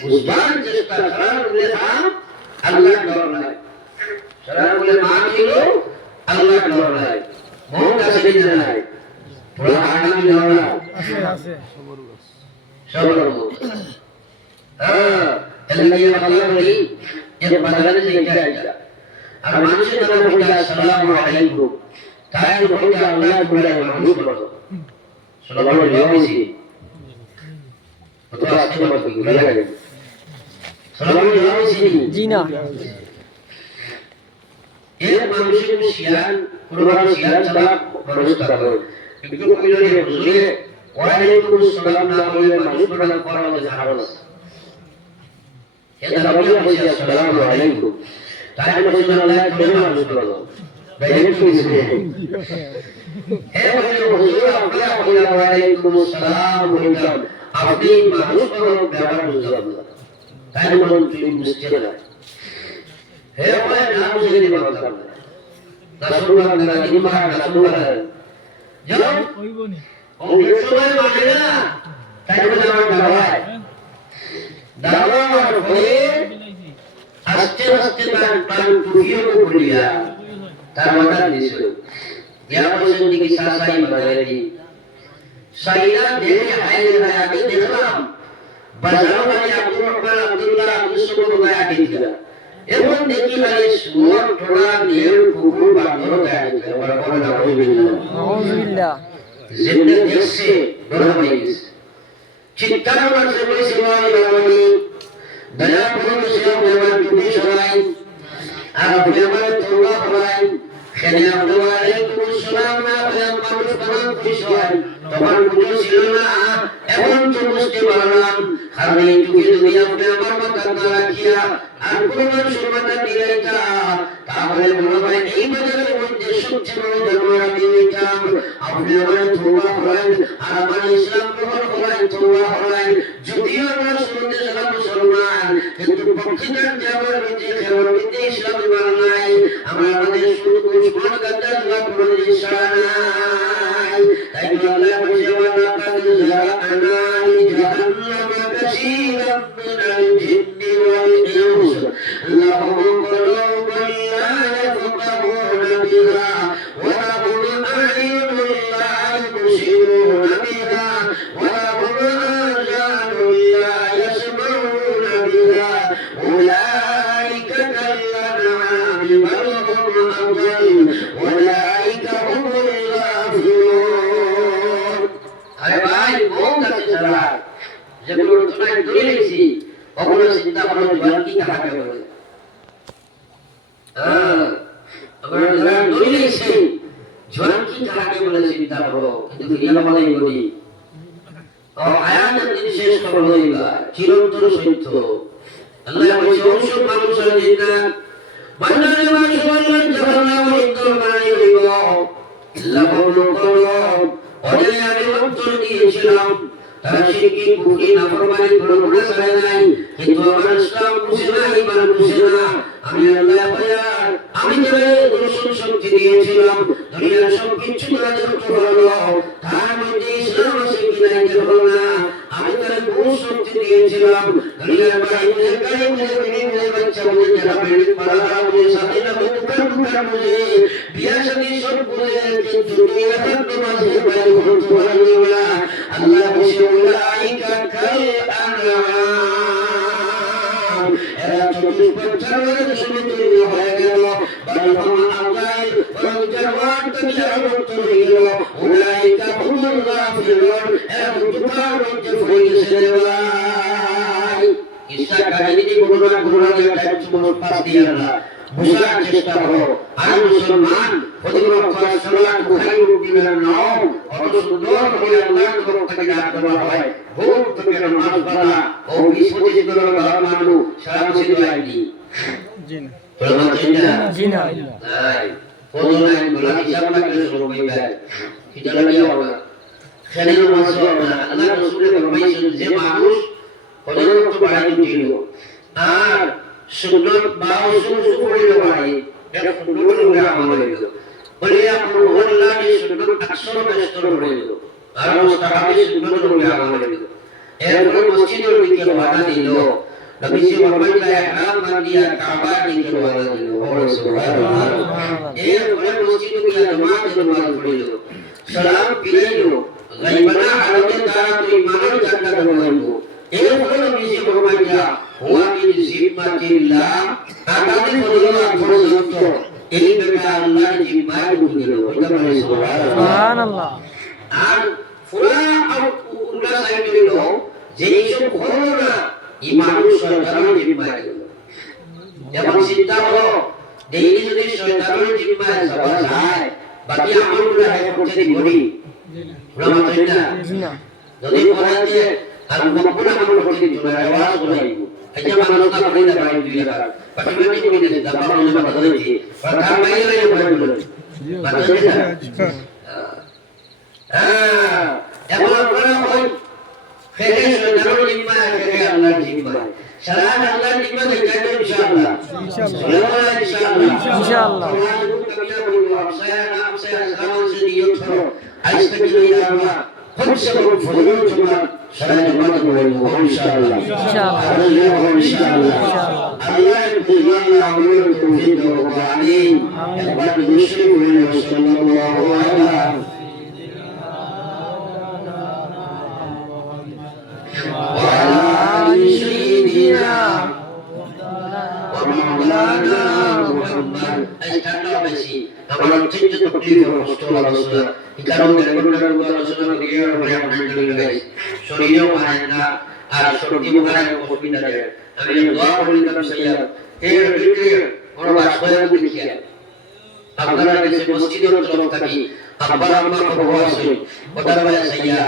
বুঝবার চেষ্টা করার লেখা আল্লাহ ডর নাই সারা বলে মা ছিল আল্লাহ ডর নাই মন কাছে নাই পুরো আগামী ডর আছে সবর এলাকায় আল্লাহ বলি যে বাজারে যাইতা আর মানুষের নাম বলি আসসালামু আলাইকুম তাই বলি আল্লাহ বলে মানুষ বলো সালামু আলাইকুম তো আজকে বলতে গেলে লাগে সালামু আলাইকুম জি না एक मनुष्य को सियान कुर्बान सियान चला प्रवेश कर কিন্তু কইলে বুঝলে ওয়ালাইকুম আসসালাম না বলে মানুষ প্রণাম করা হলো হারাম এটা রাবিয়া বলে আসসালামু আলাইকুম তাই না বলে আল্লাহ কেন মানুষ বলো ডাইরেক্ট কইছে হে হুজুর আপনারা বলে ওয়ালাইকুম আসসালাম বললাম আপনি মানুষ প্রণাম ব্যবহার বুঝলাম তাই মন তুই বুঝতে না হে ওই নাম বুঝে দিবা রাসূলুল্লাহ নবী মহান রাসূলুল্লাহ যাও হইবনি ও সময় মানে না তাই বলে আমার দাওয়াত হয়ে আস্তে আস্তে তার প্রাণ পুরিয়ে পড়িয়া তার মাথা দিছিল ইয়া বসে দিকে সাসাই বাজারে সাইরা দেখে আইলে আগে দেখলাম বাজার মানে আব্দুল্লাহ মুসলিম ভাই আগে ছিল এবং দেখি মানে সুর টোড়া নেল কুকুর বানর গায়ে বড় বড় নাউযুবিল্লাহ জিন্দা দেখছে বড় হয়েছে চিৎকার করছে বলেছে বাবানি দয়া করে সেও আমার টুপি সরাই আর আপনি আমার তওবা করাই খেলে আলাইকুম আসসালাম না বলে মানুষ বানান কইছেন তখন বুঝো ছিল না এখন তো বুঝতে পারলাম কারণ এই যুগে যদি আপনি আমার মাথা না রাখিয়া আর কোনো মানুষের মাথা দিলাইতা তাহলে মনে হয় এই বাজারের মধ্যে সবচেয়ে বড় জানোয়ার আমি হইতাম আপনি আমার তওবা করেন আর আমার ইসলাম গ্রহণ করেন তওবা করেন যদিও আমরা শুনতে সারা মুসলমান কিন্তু পক্ষিদার দেওয়ার মধ্যে খেলার মধ্যে ইসলাম ইমান নাই আমরা আমাদের শুধু দুশ্মন গাদ্দার দোয়া করে ইসলাম নাই তাই আল্লাহ বলে ওয়ালাকাদ জাআনা জাহান্নামা কাসীরাম মিনাল জিন্নি ওয়াল ইনস লাহুম কুলুবুন লা ইয়াফকাহুনা বিহা ওয়া লাহুম আ'য়ুনুন লা ইবসিরুনা বিহা ওয়া লাহুম আযানুন লা ইয়াসমাউনা বিহা উলাইকা কাল্লানআমি বাল হুম আযাল উলাইকা হুমুল গাফিলুন আরে ভাই কোন কাছে ছাড়া যেগুলো তোমায় ধরে রেখেছি কখনো চিন্তা করো জীবন কি কাকে বলে আমরা ধরে রেখেছি জীবন কি কাকে বলে চিন্তা করো কিন্তু এটা বলে বলি ও আয়াত শেষ করলো এবার চিরন্তন সত্য আল্লাহ বলেছে ওসব মানুষের জিন্নাত বান্দারে মানুষ বললেন জাহান্নাম উত্তর বানাই হইব লাহুল কলব ওদের আমি উত্তর দিয়েছিলাম তারা শিরকি কুফরি নাফরমানি করে গুনাহ ছাড়ে নাই কিন্তু আমার ইসলাম বুঝে না ঈমান বুঝে না আমি আল্লাহ পায়ার আমি যে রসুল শক্তি দিয়েছিলাম দুনিয়ার সব কিছু তাদের হলো তার মধ্যে ইসলাম আছে কিনা এটা হলো না আমি তার বহু শক্তি দিয়েছিলাম দুনিয়ার বাইরে গায়ে মুজে বাচ্চা মুজে যারা বেড়ে পাড়া মুজে সাথে না দোকান মুজে বিয়া শাদী সব বুঝে কিন্তু দুনিয়ার মাঝে বাইরে হতে পারে না আল্লাহ বসে উলাইকা কাল আনআম এরা চতুষ্পদ সমুদ্রে হয়ে গেল বাইহম আগাই ওয়াজাওয়াত তাজাওয়াত হয়ে গেল উলাইকা হুমুল গাফিলুন এরা দুঃখার মধ্যে হয়েছে ভাই ঈসা কাহিনী বর্ণনা একটা ছোট পাস দিয়ে না বুঝার চেষ্টা করো আর মুসলমান প্রতিরক্ষ সালাত বুখারী মুসলিমের নাম অত সুন্দর করে আল্লাহর তরফ থেকে দান করা হয় ভোর থেকে নামাজ পড়া ও 20-25 দিনের ঘর মানু সারা বছর আইনি জি না জি না নাই কোন লাইন বলা হিসাব না করে শুরু হয়ে যায় এটা লাগি হবে খেলের মাঝে আল্লাহ রাসূলের ফরমাইছেন যে মানুষ প্রতিরক্ষ বাড়াই দিল আর সুন্নত বা উসুল পড়িল ভাই এটা সুন্নত করে আমল হইল বলে আপন আল্লাহর সুন্নত আকসর বেস্তর হইল আর মুস্তাহাবি সুন্নত করে আমল হইল এরপর মসজিদের দিকে বাধা দিল নবী মুহাম্মদ ইহরাম বাঁধিয়া কাবার দিকে বাধা দিল সুবহানাল্লাহ এরপর মসজিদে গিয়ে জামাতে নামাজ পড়িল সালাম ফিরাইল গায়বানা হালতে দ্বারা তো ইমানের জান্নাত হইল এরপর নবী মুহাম্মদ হুয়া মিন জিম্মাতিল্লাহ তাদের ফজিলত পর্যন্ত এই বেটা আল্লাহর জিম্মায় ঢুকে গেল সুবহানাল্লাহ আর পুরা উল্টা সাইড হইল যেই সব হলো না এই মানুষ শয়তানের জিম্মায় গেল এবং চিন্তা করো ডেইলি যদি শয়তানের জিম্মায় যাওয়া যায় বাকি আমলগুলো আগে করতে দিবনি না যদি পড়াইতে আর মকবুল আমল করতে দিবে আওয়াজ করাইব aja মানুষ না করে না বাইরে দিয়ে রাখ পাঠিয়ে দিয়ে দিতে দাবা বলে বদলে দিয়ে প্রথম বাইরে বলে বলে বদলে এখন আমরা ওই ফেরে শয়তানের জিম্মা ফেরে আল্লাহর জিম্মা সারা আল্লাহর জিম্মা দেখাইবে ইনশাআল্লাহ ইনশাআল্লাহ কবিরা বলবো আপসায়া নাম সে সালাম সে নিয়ত করো আজ থেকে আমরা خمسة فضول جمعة شرائع جمعة بولو إن شاء الله إن شاء الله الله يبتغى العمل التوفيق والعليم أكبر المسلم وصلى الله على وعلى آل سيدنا ومولانا محمد أجتمع بسي আমরা অত্যন্ত তকলিফ কষ্ট লাগছে এই কারণে রেকর্ডার মধ্যে আলোচনা দিয়ে আমরা আলহামদুলিল্লাহ গাইস শরীরেও মানে না আর সর্দি মুখারে অসুবিধা লাগে আমি দোয়া করি তার সাইয়া এই রিটে ওরা বাসবায় দেখিয়া আপনারা কাছে মসজিদের তরফ থেকে আব্বা আম্মা কবর আছে ওটার বায়া সাইয়া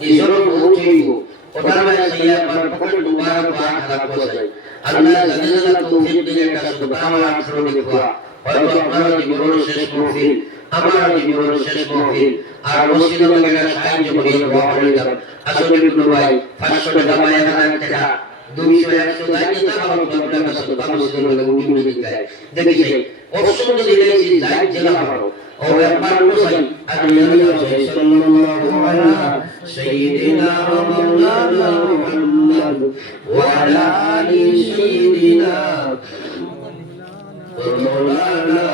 নিজের বহুত হইব ওটার বায়া সাইয়া আমার পকেট মুবারক বা খারাপ হয়ে যায় আল্লাহ জান্নাতুল তৌফিক দিয়ে একটা সুবহানাল্লাহ আখরো দেখবা হয়তো আপনারা জীবনের শেষ মহফিল আমার জীবনের শেষ মহফিল আর মসজিদে গেলে সাহায্য করি দোয়া করে যাবেন আসলে ইবনে ভাই 500 টাকা বা 1000 টাকা 200 100 যাই না ভালো আপনার কাছে তো মসজিদে গেলে উনি উনি যায় দেখি যাই অবশ্য যদি দিয়েছি যাই জেলা পারো ও একবার বসাই আর নবী সাল্লাল্লাহু আলাইহি সাইয়্যিদিনা ওয়া মাওলানা মুহাম্মদ ওয়া আলা আলি সাইয়্যিদিনা مولانا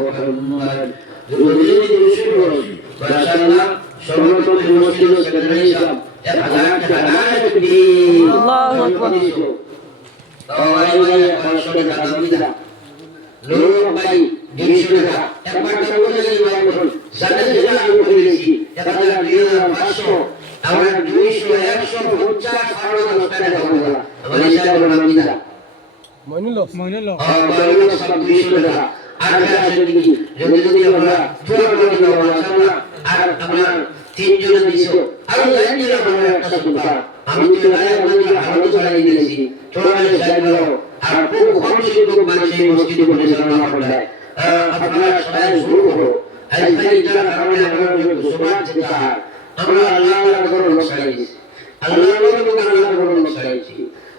محمد جلوسي دروشي মাশাআল্লাহ সর্বপ্রথম মসজিদ সেক্রেটারি সাহেব 1000 টাকা দিন আল্লাহু আকবার তো ভাই 500 টাকা দিদা লোক ভাই 200 টাকা একবার তো বলে দিই ভাই বলুন সাথে সাথে আমি বলে দিয়েছি 1500 আমরা 200 150 টাকা হবে না আমাদের সাহেব বললাম দিদা মইনুল সব 200 টাকা আর কাছে দিই যদি আমরা পুরো করে দাও মাশাআল্লাহ আর আমরা তিনজন দিছো আর লাইন দিলে আমরা একটা সুবিধা আমি তো লাইন আপনাদের ভালো চালাই দিয়েছি তোমরা জানো আর খুব কম সংখ্যক মানুষ এই মসজিদে পরিচালনা করে আপনারা সবাই শুরু করো আজ ভাই যারা কারণে আমরা সমাজ যেটা আমরা আল্লাহর ঘর লোক চাইছি আল্লাহর নবী আল্লাহর বরকত চাইছি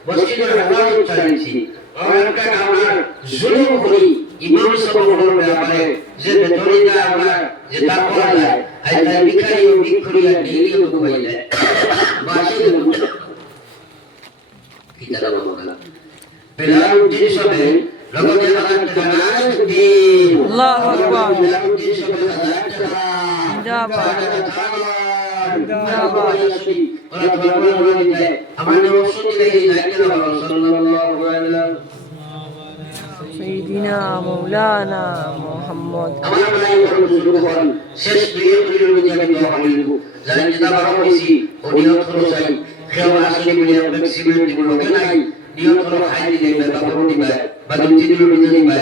মসজিদের হেফাজত চাইছি আমরা আমরা জুলুম করি ইমাম সাহেবের ব্যাপারে যে বেতরিদা আমরা যে তাকওয়া যায় আইতা ভিখারি ও ভিখারিয়া ডেইলি তো কইলে মাসে কি তারা বলা বেলাল উদ্দিন সাহেব লগতে হাজার টাকা নাজ দিন আল্লাহু আকবার বেলাল উদ্দিন সাহেব হাজার টাকা জিন্দাবাদ سيدنا مولانا محمد শেষ প্রিয় আমি দোয়া করিব জানি যেটা বড় হইছি ও নিয়ত হলো চাই খেও আসলে মিলিয়ে ম্যাক্সিমাম দিব লোকে নাই নিয়ত হলো খাই দিবে বা বড় দিবে বা দুই দিন মিলে দিবে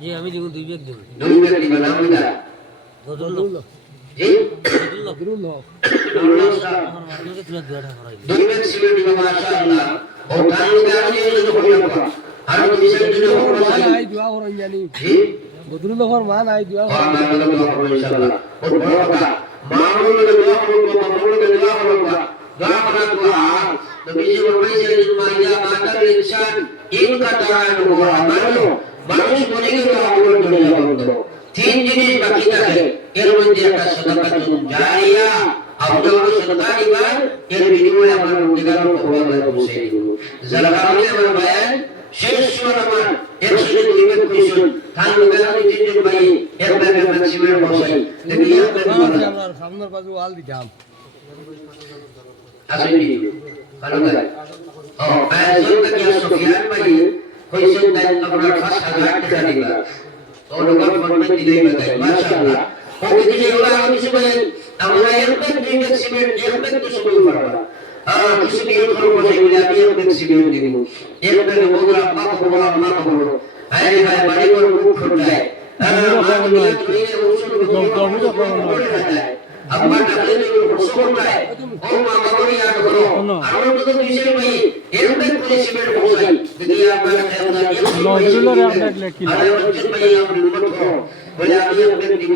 জি আমি দিব 2 ব্যাগ দেব 2 ব্যাগ দিবে নাম দিবা বদরুল্লাহ জি বদরুল্লাহ আমার মারলে তুই দুয়াটা করাই দুই ব্যাগ সিমেন্ট দিবে মাশাআল্লাহ ও গান লোকে আর নিয়ে যেতে করিয়া আর বিশেষ দিনে বড় চাই নাই দোয়া করাই জানি জি বদরুল্লাহর মা নাই দোয়া और मैं मतलब दुआ करूं इंशाल्लाह और बड़ा होगा मामूल में दुआ करूंगा मामूल में दुआ करूंगा दुआ करना दुआ तो बीच में वही से माया माता के इंसान इनका तारान हुआ मानो মানুষ মরে গেল আগুন চলে যাবে তিন জিনিস বাকি থাকে এর মধ্যে একটা সাদাকাতুন জারিয়া আপনার সদকা দিবেন এর বিনিময়ে আপনার গুনাহগার কবরে পৌঁছে দিব যারা কারণে আমার বয়ান শেষ সময় আমার 102 মিনিট কইছেন তার লোকেরা তিনজন ভাই এক ব্যাগে ম্যাক্সিমাম বসাই দেখি আমরা সামনের বাজু ওয়াল দিতাম আসেনি ভালো করে ও আয়াতুল কারিয়া সুফিয়ান ভাই কইছেন তাই আপনার 5000 টাকা দিবা তো লোকের ফোনে দিলেই বাগাই মাশাআল্লাহ ওকে দিলে ওরা কিছু বলেন আমরা এক ব্যাগ সিমেন্ট এক ব্যাগ তো সবই পারবা কিছু দিয়ে খরচ বসাই বলে আমি এক ব্যাগ সিমেন্ট দিব এক ব্যাগে বগুড়া মা কবর আয় ভাই বাড়ি করে মুখ খুঁটায় আব্বা ডাকলে সব নাই ও মা বাবাই আর করো আর তো কিসের ভাই এর ব্যাগ করে সিমেন্ট বসাই যদি আপনারা নজরুলের আপনার লেখি আর ভাই আপনি মত করো বলে আমি এক ব্যাগ দিব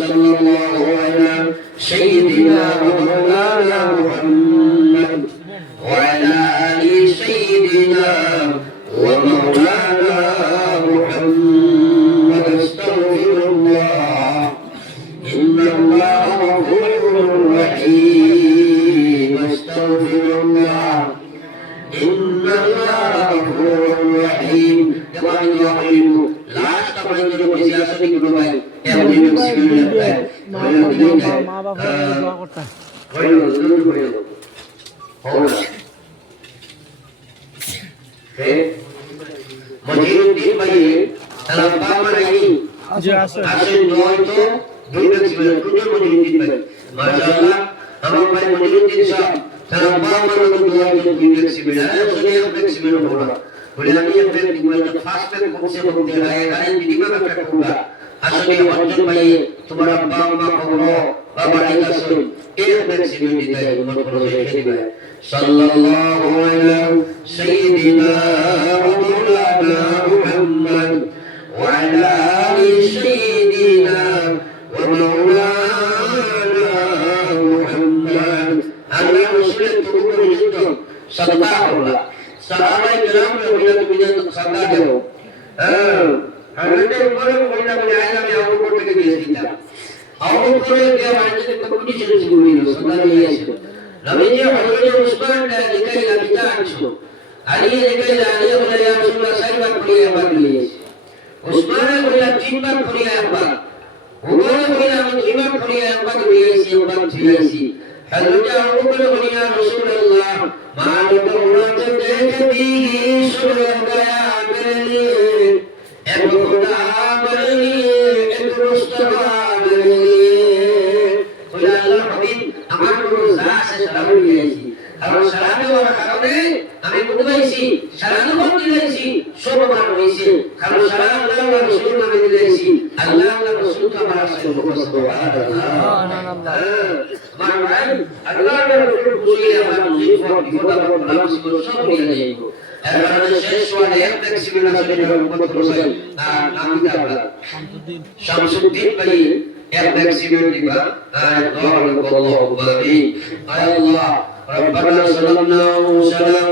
সাল্লাল্লাহু আলাইহি সাইয়্যিদিনা ওয়া মাওলানা মুহাম্মদ ওয়া আলা আলি সাইয়্যিদিনা ওয়া মাওলানা মুহাম্মদ আস্তাগফিরুল্লাহ ইন্নাল্লাহা গফুরুর রহিম আস্তাগফিরুল্লাহ ইন্নাল্লাহা গফুরুর রহিম কেমন রহিম লাস্ট আপনাদের জন্য বেশি আসলে কি ভাই এমন সিভিল লাগে মা বাবা দোয়া করতে মজিদুদ্দিন ভাই তারা বাবা নাই জি আছে আসলে নয় তো দুই ব্যক্তি ছিল দুজন মজিদুদ্দিন ভাই মাশাআল্লাহ আমার ভাই মজিদুদ্দিন সাহেব তারা বাবা মানে দুই দুই ব্যক্তি ছিল আসলে এক ব্যক্তি ছিল বলে আমি এক ব্যক্তি বলে ফার্স্ট ব্যক্তি কমসে কম দে আয়েগা দিদি में बैठा होगा আসলে অঞ্জন ভাই তোমার বাবা মা খবর বাবা আইতাছে এক ব্যক্তি ছিল দিতে তোমার খবর রেখে দিবে সাল্লাল্লাহু আলাইহি সাইয়্যিদিনা ওয়া মাওলানা মুহাম্মদ ওয়া আলা আলি সাইয়্যিদিনা ওয়া মাওলানা মুহাম্মদ আল্লাহ রাসূলের তবু পর্যন্ত সাদকা করলা সাহাবায়ে কেরাম রবিনা পর্যন্ত সাদকা দেও হাজরতের উপরে কইনা বলে আজ আমি আবু বকর থেকে দিয়েছিলাম আবু বকরের দেওয়া হাজরতের কমিটি ছিল শুরু সাদকা নিয়ে আসলো নবীজি হযরত উসমান লিখাই লাগিটা আনছো আলী লিখাই আলী বলে ইয়া রাসূলুল্লাহ সাইবার করিয়া বাগলিয়ে উসমান কইলা তিনবার করিয়া একবার ওমর কইলা আমি দুইবার করিয়া একবার দিয়েছি একবার দিয়েছি হযরত আবু বকর বলে ইয়া রাসূলুল্লাহ মা লোকরাত দেখতি শুনে গয়া মেরে এক খোদা বলি এক মুস্তাফা বলি কইলা আল্লাহ হাবিব আমার কোনো জাসে সালাম দিয়েছি আর সালাম দেওয়ার কারণে আমি বুঝাইছি সালাম দিয়েছি সব আমার হইছে কারণ সালাম আল্লাহ রাসূল নামে দিয়েছি আল্লাহ রাসূল তো আমার সাথে সুবহানাল্লাহ আমার ভাই আল্লাহ রাসূল খুশি আমার জীবন বিপদ আমার সব নিয়ে যাইব এবারে শেষ ওয়ালে এক ব্যক্তি বিনা শরীরের উম্মত রসুল নাম দিতে আপনারা শামসুদ্দিন ভাই এক ব্যক্তি বিনা দিবা দোয়া করব আল্লাহ আল্লাহ ربنا ظلمنا أنفسنا